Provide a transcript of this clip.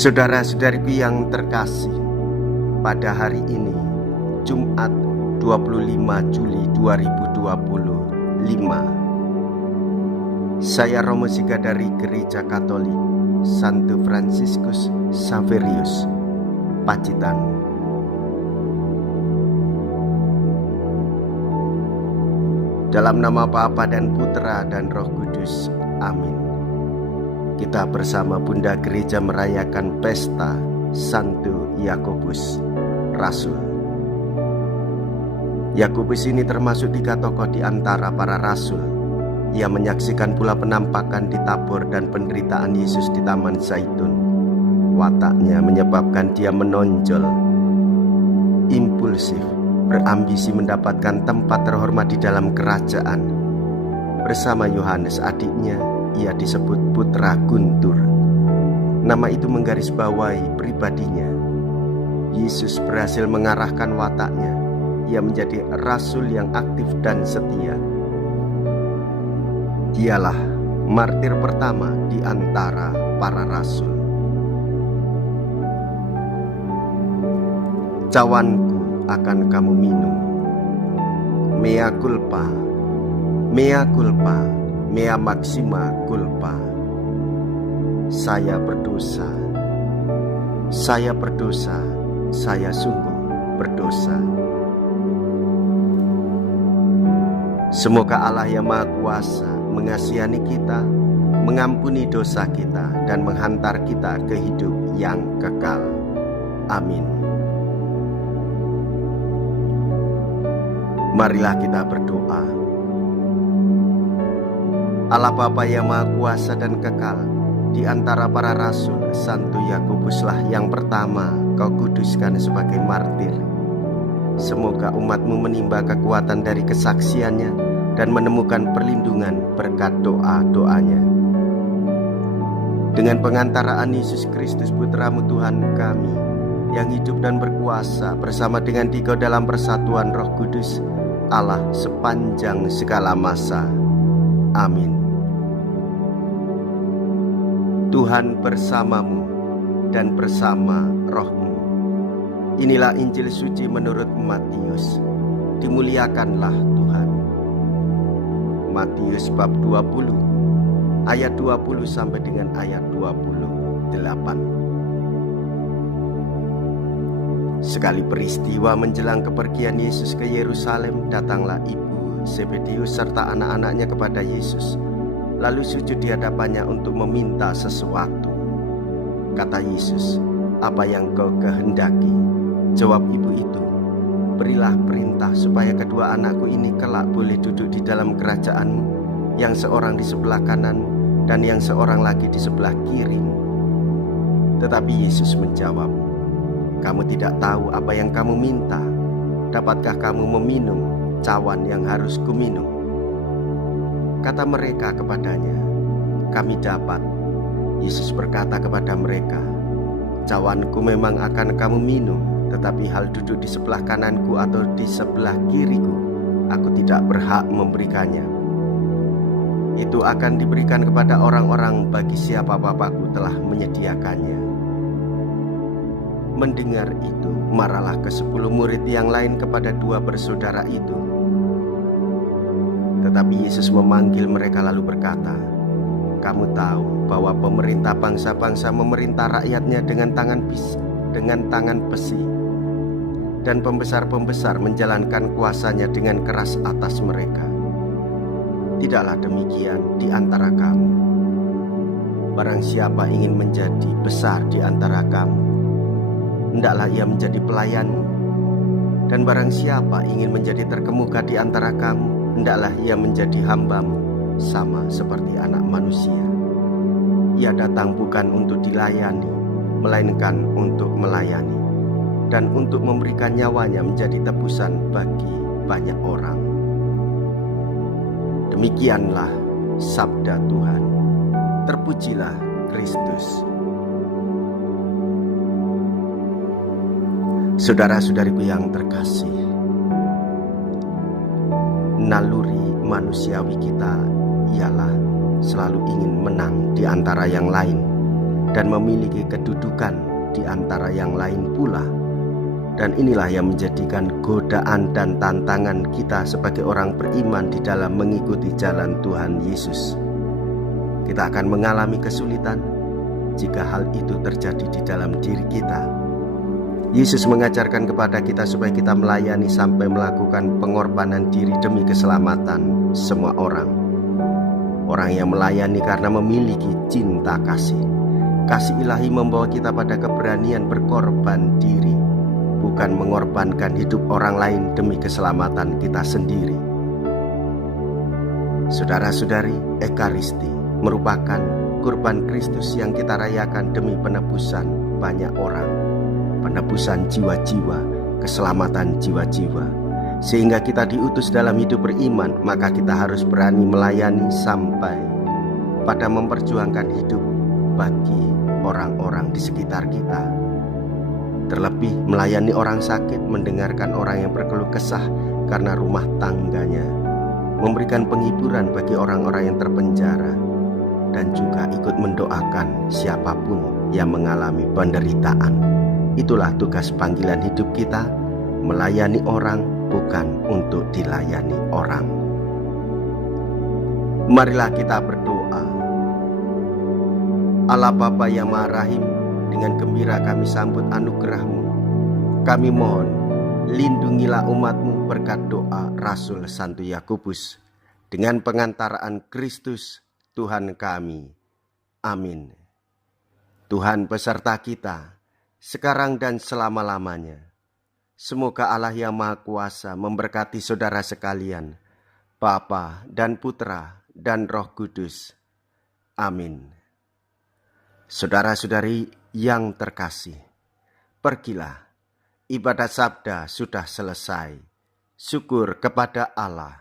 Saudara-saudariku yang terkasih, pada hari ini, Jumat 25 Juli 2025, saya Romo Siga dari Gereja Katolik Santo Fransiskus Xaverius, Pacitan. Dalam nama Bapa dan Putra dan Roh Kudus, amin. Kita bersama Bunda Gereja merayakan pesta Santo Yakobus, Rasul. Yakobus ini termasuk 3 tokoh di antara para rasul. Ia menyaksikan pula penampakan di Tabor dan penderitaan Yesus di Taman Zaitun. Wataknya menyebabkan dia menonjol, impulsif, berambisi mendapatkan tempat terhormat di dalam kerajaan. Bersama Yohanes adiknya, ia disebut Putra Guntur. Nama itu menggarisbawahi pribadinya. Yesus berhasil mengarahkan wataknya. Ia menjadi rasul yang aktif dan setia. Dialah martir pertama di antara para rasul. Cawanku akan kamu minum. Mea culpa, mea culpa, mea maxima culpa. Saya berdosa, saya berdosa, saya sungguh berdosa. Semoga Allah yang Maha Kuasa mengasihani kita, mengampuni dosa kita, dan menghantar kita ke hidup yang kekal. Amin. Marilah kita berdoa. Allah Bapa yang Maha Kuasa dan kekal, di antara para rasul, Santo Yakobuslah yang pertama Kau kuduskan sebagai martir. Semoga umat-Mu menimba kekuatan dari kesaksiannya dan menemukan perlindungan berkat doa-doanya. Dengan pengantaraan Yesus Kristus Putra-Mu Tuhan kami, yang hidup dan berkuasa bersama dengan Dikau dalam persatuan Roh Kudus, Allah sepanjang segala masa. Amin. Tuhan bersamamu dan bersama rohmu. Inilah Injil suci menurut Matius. Dimuliakanlah Tuhan. Matius bab 20 ayat 20 sampai dengan ayat 28. Sekali peristiwa menjelang kepergian Yesus ke Yerusalem, datanglah ibu Zebedeus serta anak-anaknya kepada Yesus, lalu sujud di hadapannya untuk meminta sesuatu. Kata Yesus, "Apa yang kau kehendaki?" Jawab ibu itu, "Berilah perintah supaya kedua anakku ini kelak boleh duduk di dalam kerajaan-Mu, yang seorang di sebelah kanan dan yang seorang lagi di sebelah kiri-Mu." Tetapi Yesus menjawab, "Kamu tidak tahu apa yang kamu minta. Dapatkah kamu meminum cawan yang harus kuminum?" Kata mereka kepadanya, "Kami dapat." Yesus berkata kepada mereka, "Cawanku memang akan kamu minum, tetapi hal duduk di sebelah kananku atau di sebelah kiriku, aku tidak berhak memberikannya. Itu akan diberikan kepada orang-orang bagi siapa Bapakku telah menyediakannya." Mendengar itu, marahlah ke-10 murid yang lain kepada 2 bersaudara itu. Tetapi Yesus memanggil mereka lalu berkata, "Kamu tahu bahwa pemerintah bangsa-bangsa memerintah rakyatnya dengan tangan besi, dan pembesar-pembesar menjalankan kuasanya dengan keras atas mereka. Tidaklah demikian di antara kamu. Barang siapa ingin menjadi besar di antara kamu, hendaklah ia menjadi pelayanmu. Dan barang siapa ingin menjadi terkemuka di antara kamu, hendaklah ia menjadi hambamu, sama seperti Anak Manusia. Ia datang bukan untuk dilayani, melainkan untuk melayani, dan untuk memberikan nyawanya menjadi tebusan bagi banyak orang." Demikianlah sabda Tuhan. Terpujilah Kristus. Saudara-saudariku yang terkasih, naluri manusiawi kita ialah selalu ingin menang di antara yang lain, dan memiliki kedudukan di antara yang lain pula. Dan inilah yang menjadikan godaan dan tantangan kita sebagai orang beriman di dalam mengikuti jalan Tuhan Yesus. Kita akan mengalami kesulitan jika hal itu terjadi di dalam diri kita. Yesus mengajarkan kepada kita supaya kita melayani sampai melakukan pengorbanan diri demi keselamatan semua orang. Orang yang melayani karena memiliki cinta kasih. Kasih ilahi membawa kita pada keberanian berkorban diri, bukan mengorbankan hidup orang lain demi keselamatan kita sendiri. Saudara-saudari, Ekaristi merupakan kurban Kristus yang kita rayakan demi penebusan banyak orang, penebusan jiwa-jiwa, keselamatan jiwa-jiwa. Sehingga kita diutus dalam hidup beriman, maka kita harus berani melayani sampai pada memperjuangkan hidup bagi orang-orang di sekitar kita. Terlebih melayani orang sakit, mendengarkan orang yang berkeluh kesah karena rumah tangganya, memberikan penghiburan bagi orang-orang yang terpenjara, dan juga ikut mendoakan siapapun yang mengalami penderitaan. Itulah tugas panggilan hidup kita, melayani orang, bukan untuk dilayani orang. Marilah kita berdoa. Allah Bapa yang Maha Rahim, dengan gembira kami sambut anugerah-Mu. Kami mohon, lindungilah umat-Mu berkat doa Rasul Santo Yakobus, dengan pengantaraan Kristus Tuhan kami. Amin. Tuhan beserta kita, sekarang dan selama-lamanya. Semoga Allah yang Maha Kuasa memberkati saudara sekalian, Bapa dan Putra dan Roh Kudus. Amin. Saudara-saudari yang terkasih, pergilah, ibadat sabda sudah selesai. Syukur kepada Allah.